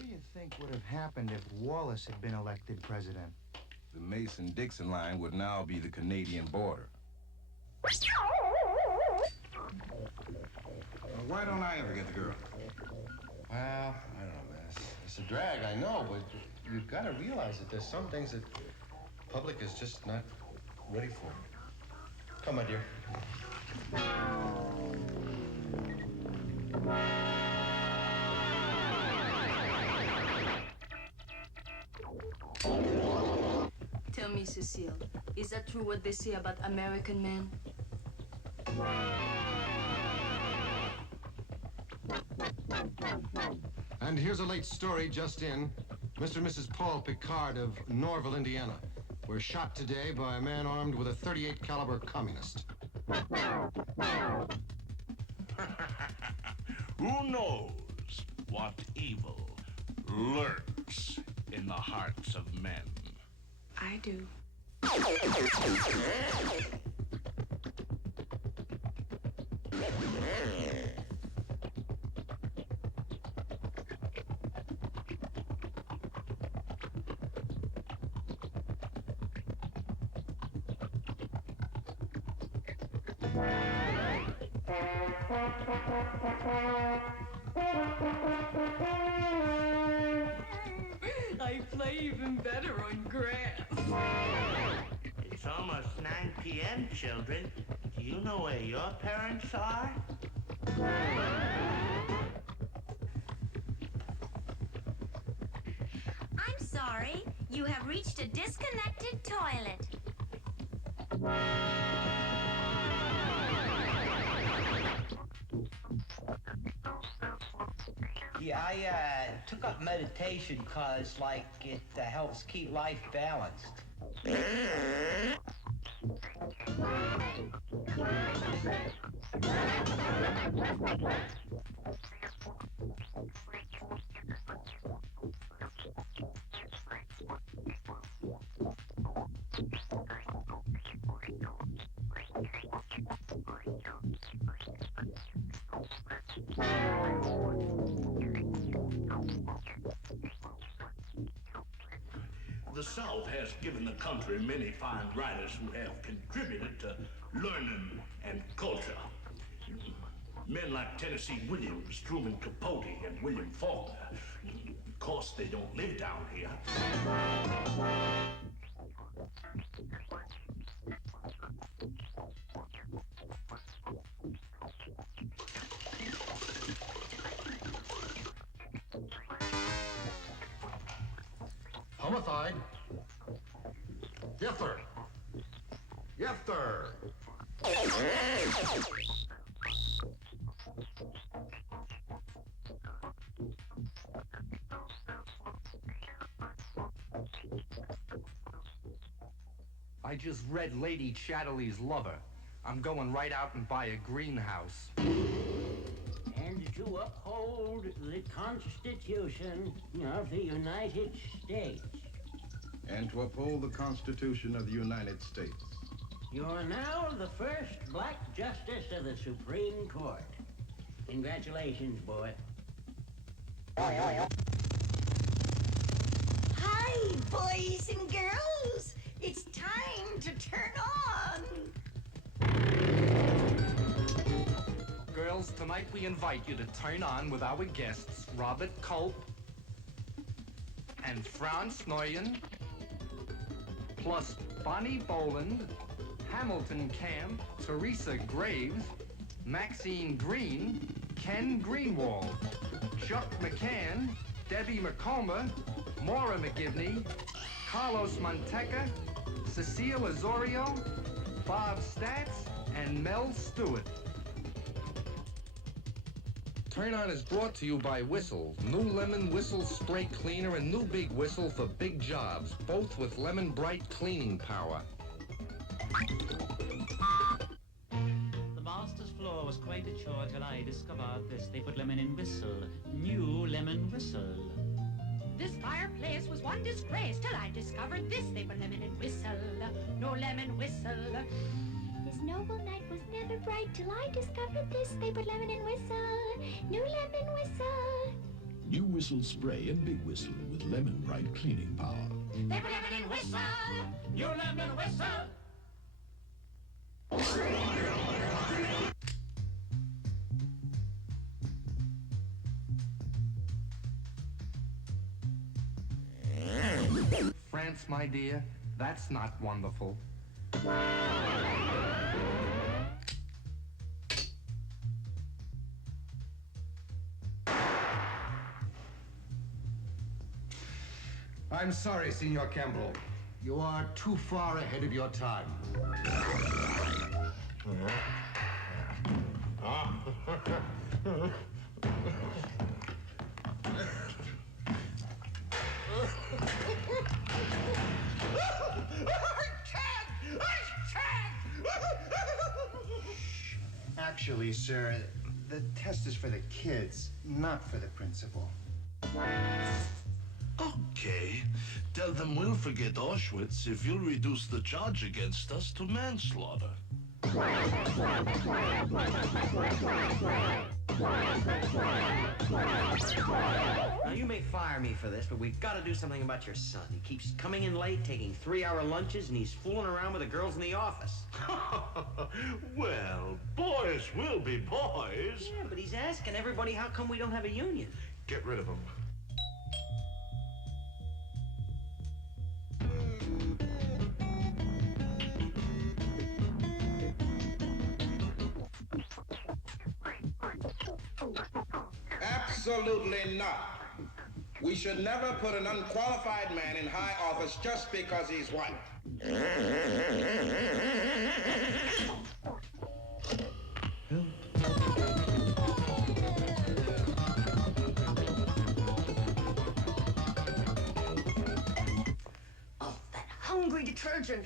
What do you think would have happened if Wallace had been elected president? The Mason-Dixon line would now be the Canadian border. Why don't I ever get the girl? Well, I don't know, man. It's a drag, I know, but you've got to realize that there's some things that the public is just not ready for. Come, my dear. Tell me, Cecile, is that true what they say about American men? And here's a late story just in. Mr. and Mrs. Paul Picard of Norville, Indiana, were shot today by a man armed with a .38 caliber communist. Who knows what evil lurks in the hearts of men? I do. I play even better on grass. It's almost 9 p.m., children. Do you know where your parents are? I'm sorry. You have reached a disconnected toilet. Yeah, I took up meditation because, like, it helps keep life balanced. The South has given the country many fine writers who have contributed to learning and culture. Men like Tennessee Williams, Truman Capote, and William Faulkner. Of course, they don't live down here. Homicide. Yes, sir. Yes, sir. I just read Lady Chatterley's Lover. I'm going right out and buy a greenhouse. And to uphold the Constitution of the United States. And to uphold the Constitution of the United States. You are now the first black justice of the Supreme Court. Congratulations, boy. Hi, boys and girls. It's time to turn on. Girls, tonight we invite you to turn on with our guests, Robert Culp and Franz Neuyen, plus Bonnie Boland, Hamilton Camp, Teresa Graves, Maxine Green, Ken Greenwald, Chuck McCann, Debbie McComber, Maura McGivney, Carlos Manteca, Cecile Azorio, Bob Statz, and Mel Stewart. Turn On is brought to you by Whistle. New Lemon Whistle Spray Cleaner and new Big Whistle for big jobs, both with Lemon Bright cleaning power. The master's floor was quite a chore till I discovered this. They put lemon in whistle, new lemon whistle. This fireplace was one disgrace till I discovered this. They put lemon in whistle, no lemon whistle. This noble night was never bright till I discovered this. They put lemon in whistle, new lemon whistle. New Whistle Spray and Big Whistle with Lemon Bright cleaning power. They put lemon and whistle. New lemon whistle. France, my dear, that's not wonderful. I'm sorry, Senor Campbell. You are too far ahead of your time. Actually, sir, the test is for the kids, not for the principal. Okay. Tell them we'll forget Auschwitz if you'll reduce the charge against us to manslaughter. Now, you may fire me for this, but we've got to do something about your son. He keeps coming in late, taking 3-hour lunches, and he's fooling around with the girls in the office. Well, boys will be boys. Yeah, but he's asking everybody how come we don't have a union. Get rid of him. Absolutely not. We should never put an unqualified man in high office just because he's white. Oh, that hungry detergent.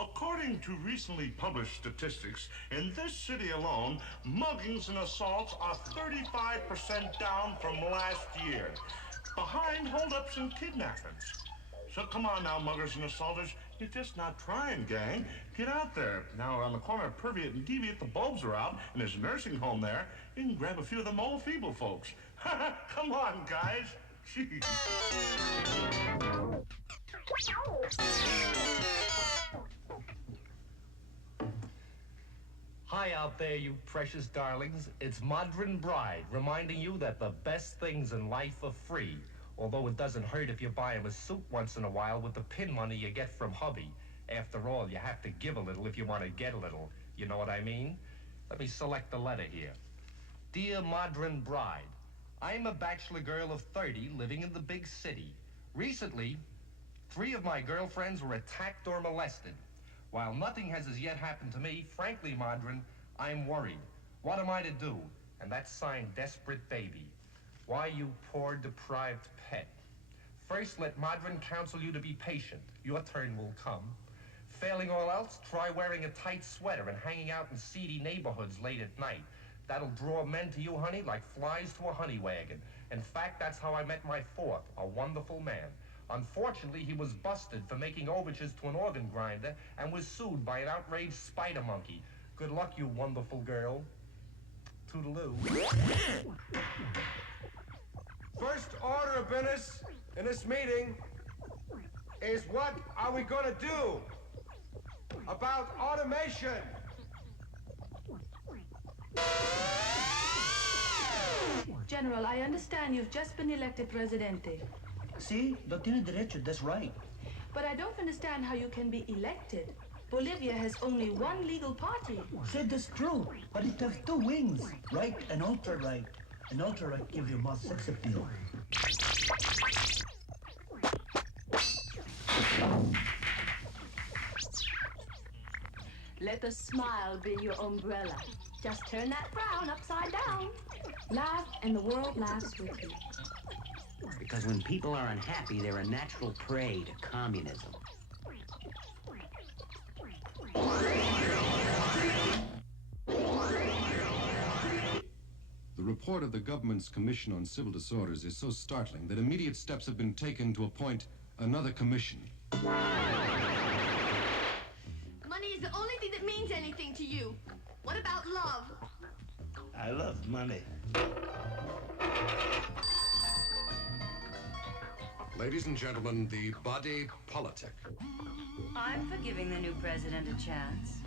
According to recently published statistics, in this city alone, muggings and assaults are 35% down from last year, behind holdups and kidnappings. So come on now, muggers and assaulters, you're just not trying, gang. Get out there. Now, around the corner of Perviet and Deviant, the bulbs are out, and there's a nursing home there. You can grab a few of them old feeble folks. Come on, guys. Jeez. Hi out there, you precious darlings. It's Modern Bride, reminding you that the best things in life are free. Although it doesn't hurt if you buy him a suit once in a while with the pin money you get from hubby. After all, you have to give a little if you want to get a little. You know what I mean? Let me select the letter here. Dear Modern Bride, I'm a bachelor girl of 30 living in the big city. Recently, 3 of my girlfriends were attacked or molested. While nothing has as yet happened to me, frankly, Modern, I'm worried. What am I to do? And that's signed Desperate Baby. Why, you poor deprived pet. First, let Modern counsel you to be patient. Your turn will come. Failing all else, try wearing a tight sweater and hanging out in seedy neighborhoods late at night. That'll draw men to you, honey, like flies to a honey wagon. In fact, that's how I met my 4th, a wonderful man. Unfortunately, he was busted for making overtures to an organ grinder and was sued by an outraged spider monkey. Good luck, you wonderful girl. Toodaloo. First order of business in this meeting is what are we going to do about automation? General, I understand you've just been elected Presidente. See, Lieutenant Director, that's right. But I don't understand how you can be elected. Bolivia has only one legal party. Said that's true, but it has 2 wings, right and ultra-right. And ultra-right gives you more sex appeal. Let a smile be your umbrella. Just turn that frown upside down. Laugh and the world laughs with you. Because when people are unhappy, they're a natural prey to communism. The report of the government's Commission on Civil Disorders is so startling that immediate steps have been taken to appoint another commission. Money is the only thing that means anything to you. What about love? I love money. Ladies and gentlemen, the body politic. I'm for giving the new president a chance.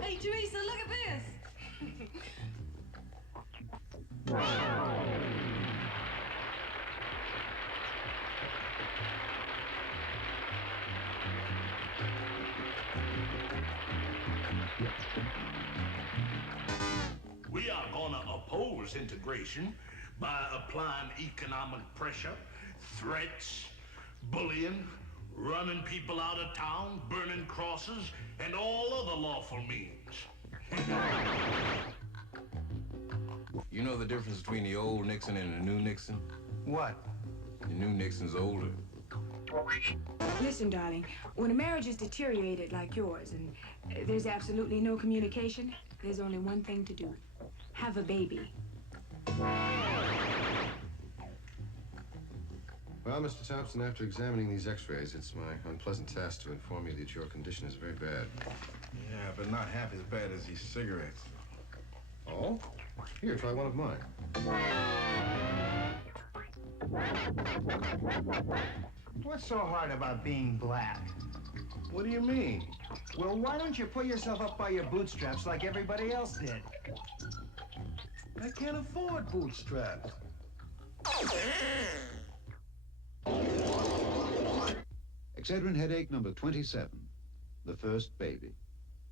Hey, Teresa, look at this. We are gonna oppose integration by applying economic pressure, threats, bullying, running people out of town, burning crosses, and all other lawful means. You know the difference between the old Nixon and the new Nixon? What? The new Nixon's older. Listen, darling, when a marriage is deteriorated like yours and there's absolutely no communication, there's only one thing to do. Have a baby. Well, Mr. Thompson, after examining these x-rays, it's my unpleasant task to inform you that your condition is very bad. Yeah, but not half as bad as these cigarettes. Oh? Here, try one of mine. What's so hard about being black? What do you mean? Well, why don't you pull yourself up by your bootstraps like everybody else did? I can't afford bootstraps. Excedrin headache number 27. The first baby.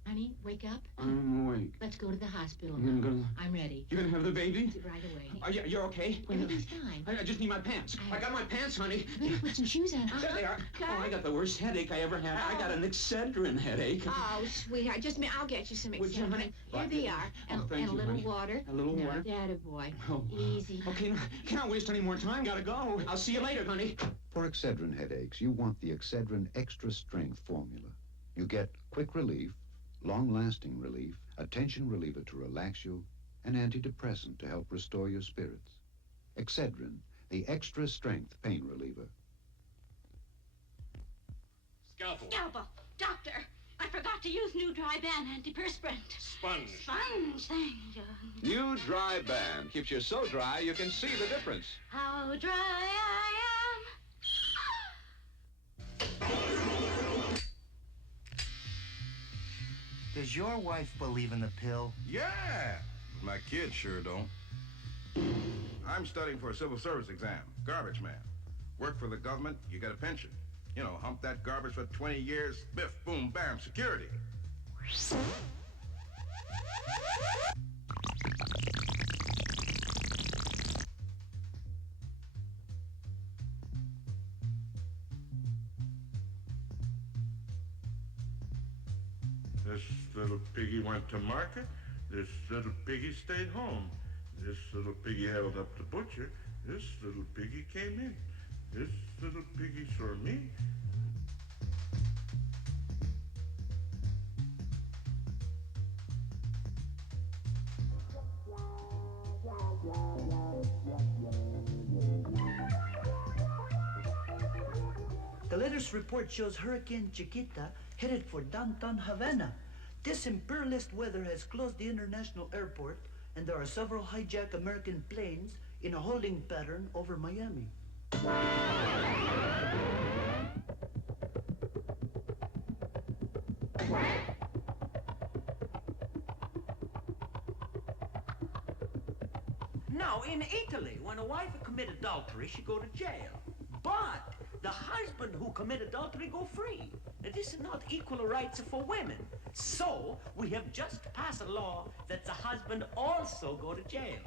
Honey, wake up. I'm awake. Let's go to the hospital. You're gonna go to... I'm ready. You're gonna have the baby? Right away. You're okay? Everything's fine. I just need my pants. I got my pants, honey. Better put some shoes on. There they are. Oh, I got the worst headache I ever had. I got an Excedrin headache. Oh, sweetheart, just me. I'll get you some Would you, honey? Here they are. And, thank and a you, little honey. water. A little water? That boy. Oh. Easy. Okay, can't waste any more time. Gotta go. I'll see you later, honey. For Excedrin headaches, you want the Excedrin Extra Strength formula. You get quick relief, long-lasting relief, a tension reliever to relax you, an antidepressant to help restore your spirits. Excedrin, the Extra Strength pain reliever. Scalpel. Scalpel. Doctor, I forgot to use new dry band antiperspirant. Sponge. Sponge, thank you. New dry band keeps you so dry you can see the difference. How dry I am. Does your wife believe in the pill? Yeah! My kids sure don't. I'm studying for a civil service exam. Garbage man. Work for the government, you get a pension. You know, hump that garbage for 20 years, biff, boom, bam, security. This little piggy went to market. This little piggy stayed home. This little piggy held up the butcher. This little piggy came in. This little piggy saw me. The latest report shows Hurricane Chiquita headed for downtown Havana. This imperialist weather has closed the international airport, and there are several hijacked American planes in a holding pattern over Miami. Now, in Italy, when a wife commits adultery, she go to jail. But the husband who commit adultery go free. This is not equal rights for women. So, we have just passed a law that the husband also go to jail.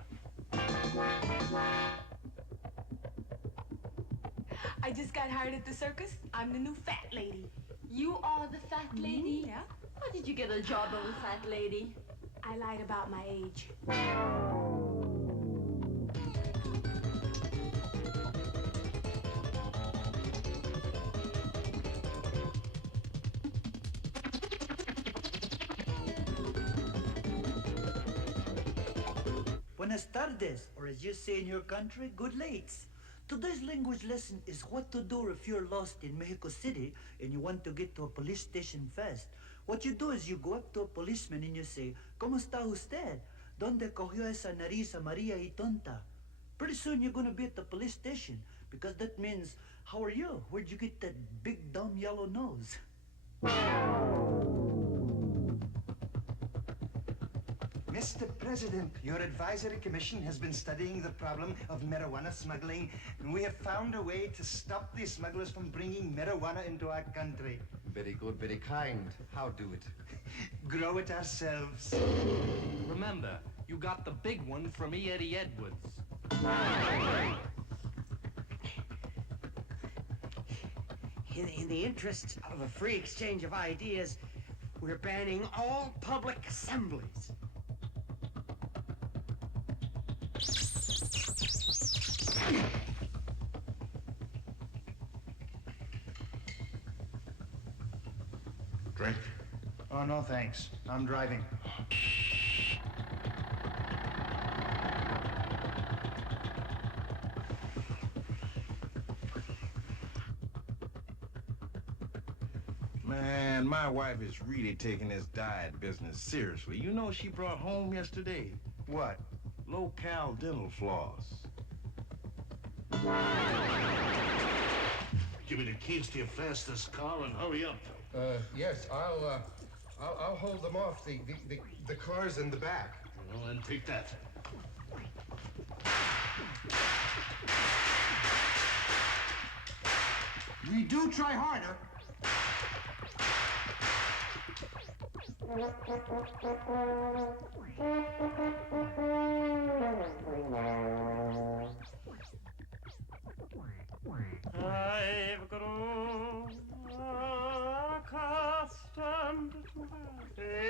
I just got hired at the circus. I'm the new fat lady. You are the fat lady? Yeah. How did you get a job of a fat lady? I lied about my age. Buenas tardes, or as you say in your country, good lates. Today's language lesson is what to do if you're lost in Mexico City and you want to get to a police station fast. What you do is you go up to a policeman and you say, ¿Cómo está usted? ¿Dónde cogió esa nariz amarilla y tonta? Pretty soon you're gonna be at the police station because that means, how are you? Where'd you get that big dumb yellow nose? Mr. President, your advisory commission has been studying the problem of marijuana smuggling, and we have found a way to stop these smugglers from bringing marijuana into our country. Very good, very kind. How do it? Grow it ourselves. Remember, you got the big one from E. Eddie Edwards. In the interest of a free exchange of ideas, we're banning all public assemblies. Drink? Oh, no, thanks. I'm driving. Man, my wife is really taking this diet business seriously. You know she brought home yesterday? What? Low-cal dental floss. Give me the keys to your fastest car and hurry up. Yes, I'll hold them off. The car's in the back. Well, then take that. We do try harder. I've grown accustomed to her face.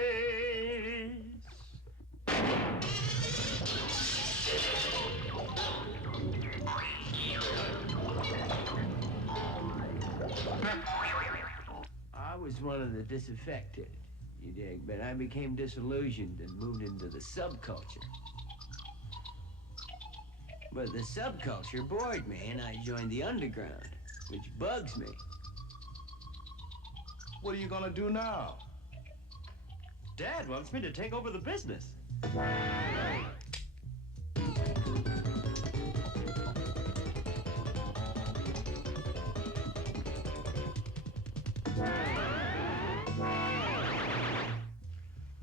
I was one of the disaffected, you dig, but I became disillusioned and moved into the subculture. But the subculture bored me, and I joined the underground, which bugs me. What are you gonna do now? Dad wants me to take over the business.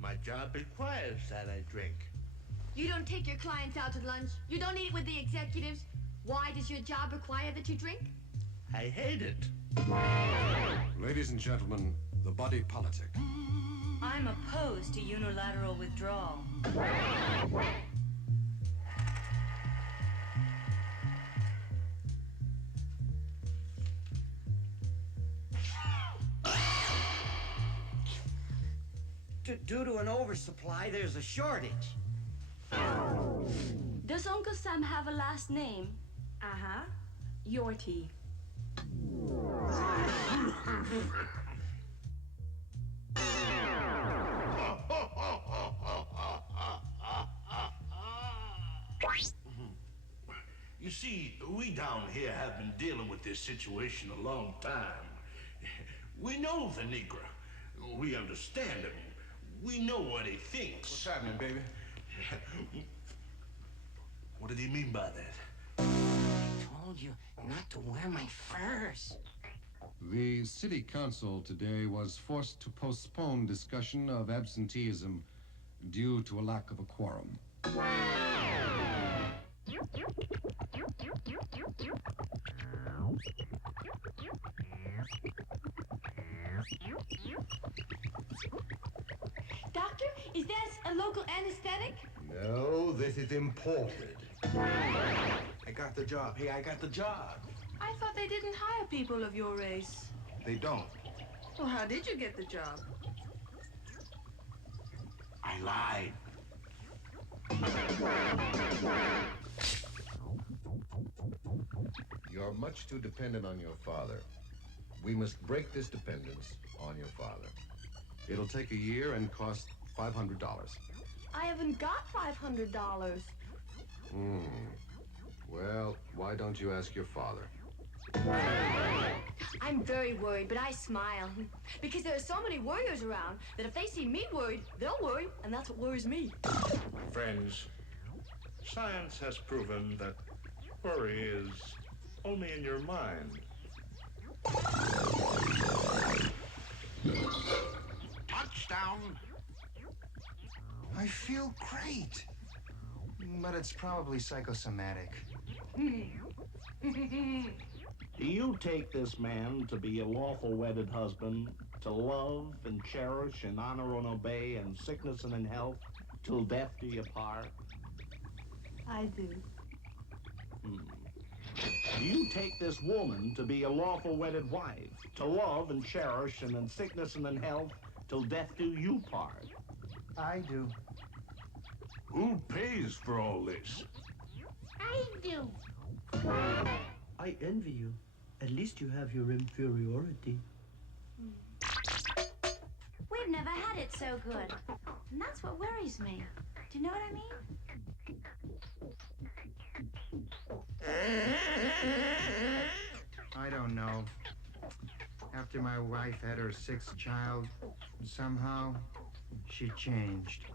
My job requires that I drink. You don't take your clients out to lunch. You don't eat with the executives. Why does your job require that you drink? I hate it. Ladies and gentlemen, the body politic. I'm opposed to unilateral withdrawal. Due to an oversupply, there's a shortage. Does Uncle Sam have a last name? Uh-huh. Yorty. You see, we down here have been dealing with this situation a long time. We know the Negro. We understand him. We know what he thinks. What's happening, baby? What did he mean by that? I told you not to wear my furs. The city council today was forced to postpone discussion of absenteeism due to a lack of a quorum. Doctor, is that a local anesthetic? No, this is imported. I got the job. Hey, I got the job. I thought they didn't hire people of your race. They don't. Well, how did you get the job? I lied. You're much too dependent on your father. We must break this dependence on your father. It'll take a year and cost $500. I haven't got $500. Well, why don't you ask your father? I'm very worried, but I smile. Because there are so many worriers around that if they see me worried, they'll worry, and that's what worries me. Friends, science has proven that worry is only in your mind. Touchdown! I feel great. But it's probably psychosomatic. Do you take this man to be a lawful wedded husband, to love and cherish and honor and obey in sickness and in health, till death do you part? I do. Do you take this woman to be a lawful wedded wife, to love and cherish and in sickness and in health, till death do you part? I do. Who pays for all this? I do. I envy you. At least you have your inferiority. We've never had it so good. And that's what worries me. Do you know what I mean? I don't know. After my wife had her sixth child, somehow she changed.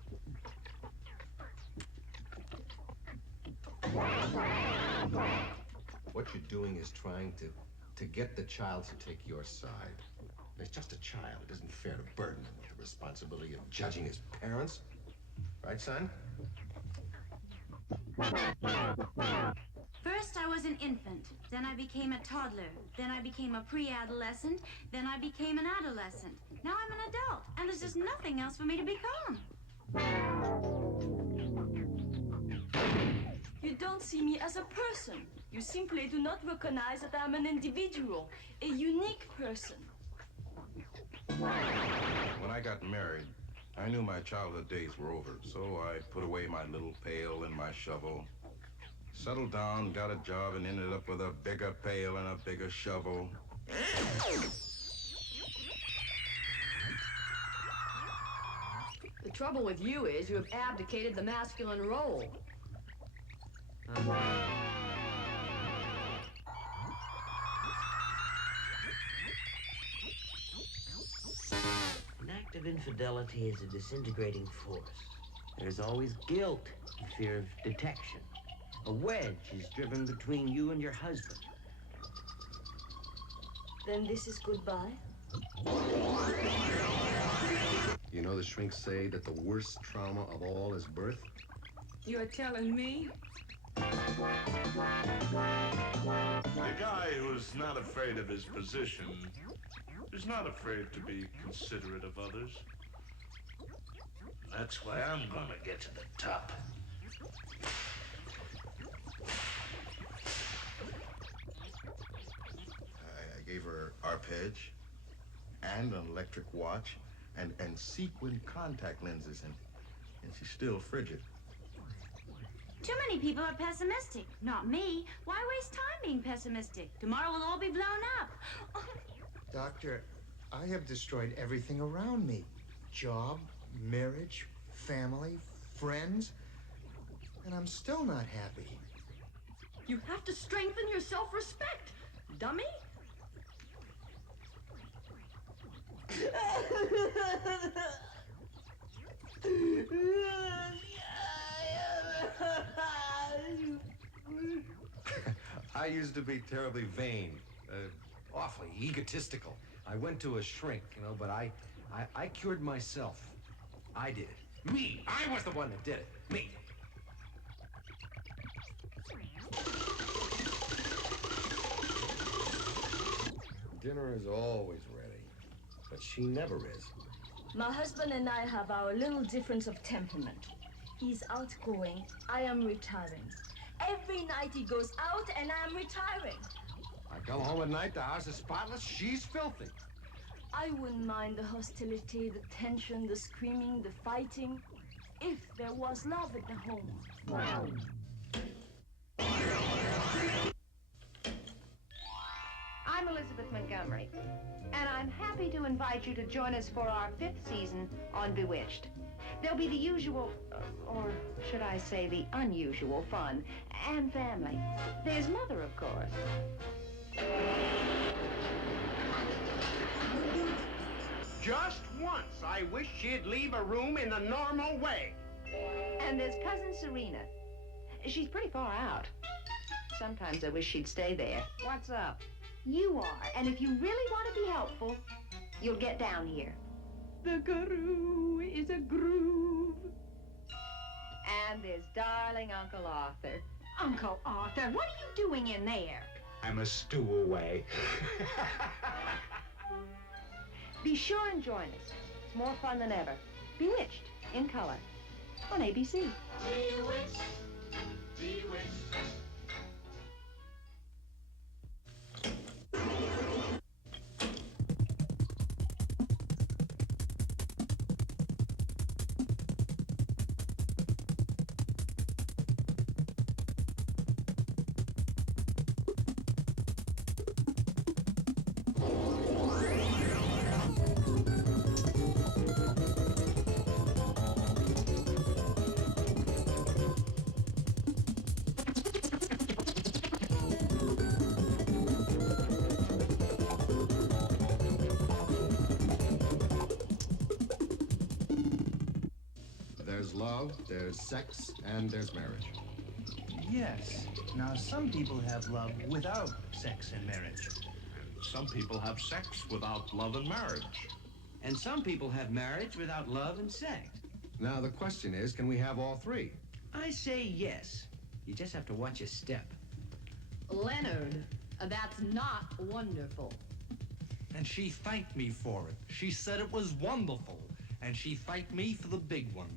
What you're doing is trying to get the child to take your side. It's just a child. It isn't fair to burden him with the responsibility of judging his parents. Right, son? First, I was an infant. Then I became a toddler. Then I became a pre-adolescent. Then I became an adolescent. Now I'm an adult, and there's just nothing else for me to become. You don't see me as a person. You simply do not recognize that I'm an individual, a unique person. When I got married, I knew my childhood days were over, so I put away my little pail and my shovel, settled down, got a job, and ended up with a bigger pail and a bigger shovel. The trouble with you is you have abdicated the masculine role. An act of infidelity is a disintegrating force. There's always guilt, fear of detection. A wedge is driven between you and your husband. Then this is goodbye? You know the shrinks say that the worst trauma of all is birth? You're telling me? A guy who's not afraid of his position is not afraid to be considerate of others. That's why I'm gonna get to the top. I gave her arpege and an electric watch and sequin contact lenses, and she's still frigid. Too many people are pessimistic. Not me. Why waste time being pessimistic? Tomorrow will all be blown up. Doctor, I have destroyed everything around me. Job, marriage, family, friends, and I'm still not happy. You have to strengthen your self-respect, dummy. I used to be terribly vain, awfully egotistical. I went to a shrink, but I cured myself. I did it. Me! I was the one that did it. Me! Dinner is always ready, but she never is. My husband and I have our little difference of temperament. He's outgoing, I am retiring. Every night he goes out and I'm retiring. I come home at night, the house is spotless, she's filthy. I wouldn't mind the hostility, the tension, the screaming, the fighting, if there was love at the home. I'm Elizabeth Montgomery, and I'm happy to invite you to join us for our 5th season on Bewitched. There'll be the usual, or should I say the unusual fun, and family. There's Mother, of course. Just once, I wish she'd leave a room in the normal way. And there's Cousin Serena. She's pretty far out. Sometimes I wish she'd stay there. What's up? You are, and if you really want to be helpful, you'll get down here. The guru is a groove. And there's darling Uncle Arthur. Uncle Arthur, what are you doing in there? I'm a stew away. Be sure and join us. It's more fun than ever. Bewitched, in color, on ABC. Bewitched, bewitched. There's love, there's sex, and there's marriage. Yes. Now, some people have love without sex and marriage. Some people have sex without love and marriage. And some people have marriage without love and sex. Now, the question is, can we have all three? I say yes. You just have to watch your step. Leonard, that's not wonderful. And she thanked me for it. She said it was wonderful. And she thanked me for the big one.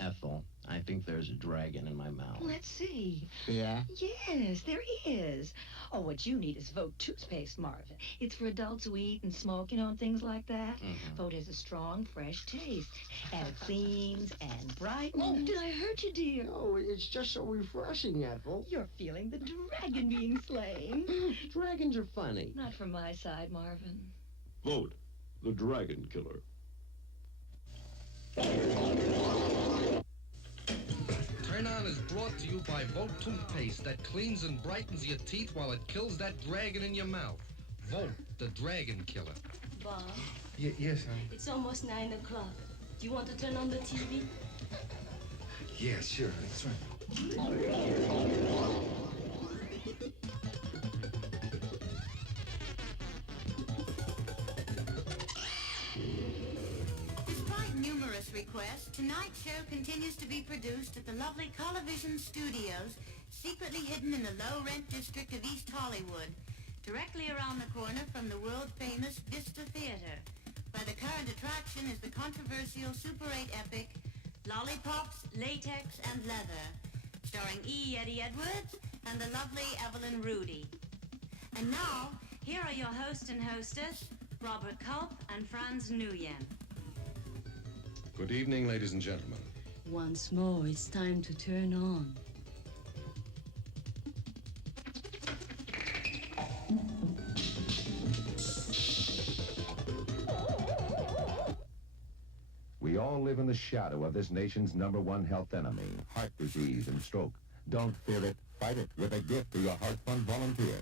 Ethel, I think there's a dragon in my mouth. Let's see. Yeah? Yes, there is. Oh, what you need is Vote toothpaste, Marvin. It's for adults who eat and smoke, and things like that. Vote has a strong, fresh taste. And it cleans and brightens. Oh, did I hurt you, dear? No, it's just so refreshing, Ethel. You're feeling the dragon being slain. Dragons are funny. Not from my side, Marvin. Vote the dragon killer. Turn On is brought to you by Vote Toothpaste that cleans and brightens your teeth while it kills that dragon in your mouth. Vote the dragon killer. Bob, Yes, honey. it's almost 9 o'clock. Do you want to turn on the TV? Yeah, sure. That's right. Despite numerous requests, tonight's show continues to be produced at the lovely Colovision Studios, secretly hidden in the low-rent district of East Hollywood, directly around the corner from the world-famous Vista Theater, where the current attraction is the controversial Super 8 epic Lollipops, Latex, and Leather, starring E. Eddie Edwards and the lovely Evelyn Rudy. And now, here are your host and hostess, Robert Culp and Franz Nguyen. Good evening, ladies and gentlemen. Once more, it's time to turn on. We all live in the shadow of this nation's #1 health enemy, heart disease and stroke. Don't fear it. Fight it with a gift to your Heart Fund volunteer.